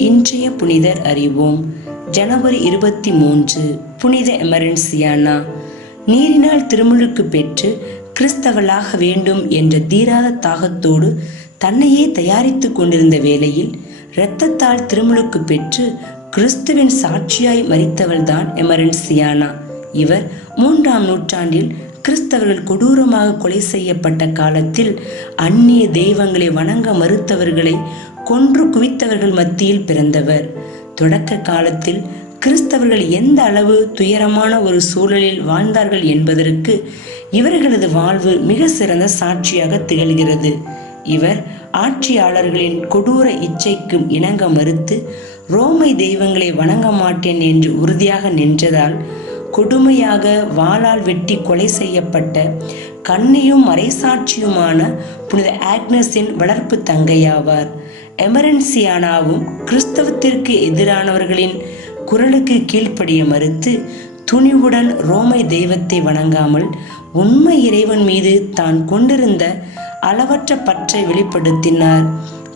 இன்றைய புனிதர் அறிவோம். ஜனவரி 23 புனித எமரன்சியானா. நீரினால் திருமுழுக்கு பெற்று கிறிஸ்தவளாக வேண்டும் என்ற தீராத தாகத்தோடு தன்னையே தயாரித்துக் கொண்டிருந்த வேளையில் இரத்தத்தால் திருமுழுக்கு பெற்று கிறிஸ்துவின் சாட்சியாய் மரித்தவள்தான் எமரன்சியானா. இவர் 3ஆம் நூற்றாண்டில் கிறிஸ்தவர்கள் கொடூரமாக கொலை செய்யப்பட்ட காலத்தில் அந்நிய தெய்வங்களை வணங்க மறுத்தவர்களை கொன்று குவித்தவர்கள் மத்தியில் பிறந்தவர். தொடக்க காலத்தில் கிறிஸ்தவர்கள் எந்த அளவு துயரமான ஒரு சூழலில் வாழ்ந்தார்கள் என்பதற்கு இவர்களது வாழ்வு மிக சிறந்த சாட்சியாக திகழ்கிறது. இவர் ஆட்சியாளர்களின் கொடூர இச்சைக்கு இணங்க மறுத்து ரோமை தெய்வங்களை வணங்க மாட்டேன் என்று உறுதியாக நின்றதால் கொடுமையாக வாளால் வெட்டி கொலை செய்யப்பட்ட கன்னியும் மறைசாட்சியுமான புனித ஆக்னஸின் வளர்ப்பு தங்கையாவார். எமரன்சியானாவும் கிறிஸ்தவத்திற்கு எதிரானவர்களின் குரலுக்கு கீழ்ப்படிய மறுத்து துணிவுடன் ரோமை தெய்வத்தை வணங்காமல் உண்மை இறைவன் மீது தான் கொண்டிருந்த அளவற்ற பற்றை வெளிப்படுத்தினார்.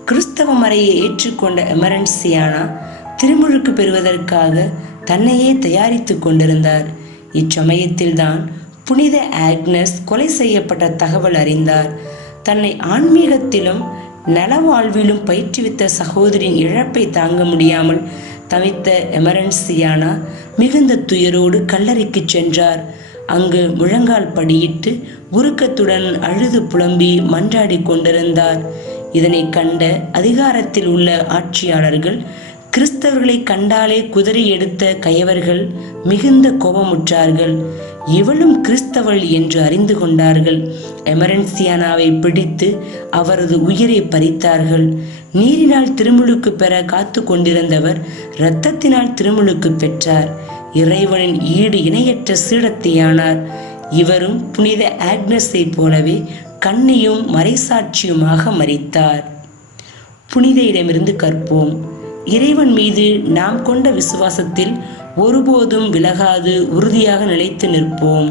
கிறிஸ்தவ மறையை ஏற்றுக்கொண்ட எமரன்சியானா திருமுழுக்கு பெறுவதற்காக தன்னையே தயாரித்து கொண்டிருந்தார். இச்சமயத்தில்தான் புனித ஆக்னஸ் கொலை செய்யப்பட்ட தகவல் அறிந்தார். தன்னை ஆன்மீகத்திலும் நலவாழ்விலும் பயிற்றுவித்த சகோதரின் இழப்பை தாங்க முடியாமல் தவித்த எமரன்சியானா மிகுந்த துயரோடு கல்லறைக்கு சென்றார். அங்கு முழங்கால் படியிட்டு உருக்கத்துடன் அழுது புலம்பி மன்றாடி கொண்டிருந்தார். இதனை கண்ட அதிகாரத்தில் உள்ள ஆட்சியாளர்கள் கிறிஸ்தவர்களை கண்டாலே குதறி எடுத்த கயவர்கள் மிகுந்த கோபமுற்றார்கள். இவளும் கிறிஸ்தவள் என்று அறிந்து கொண்டார்கள். எமரன்சியானாவை பிடித்து அவரது உயிரை பறித்தார்கள். நீரினால் திருமுழுக்கு பெற காத்து கொண்டிருந்தவர் இரத்தத்தினால் திருமுழுக்கு பெற்றார். இறைவனின் ஈடு இணையற்ற சீடத்தியானார். இவரும் புனித ஆக்னஸை போலவே கன்னியும் மறைசாட்சியுமாக மரித்தார். புனிதையிடமிருந்து கற்போம். இறைவன் மீது நாம் கொண்ட விசுவாசத்தில் ஒருபோதும் விலகாது உறுதியாக நிலைத்து நிற்போம்.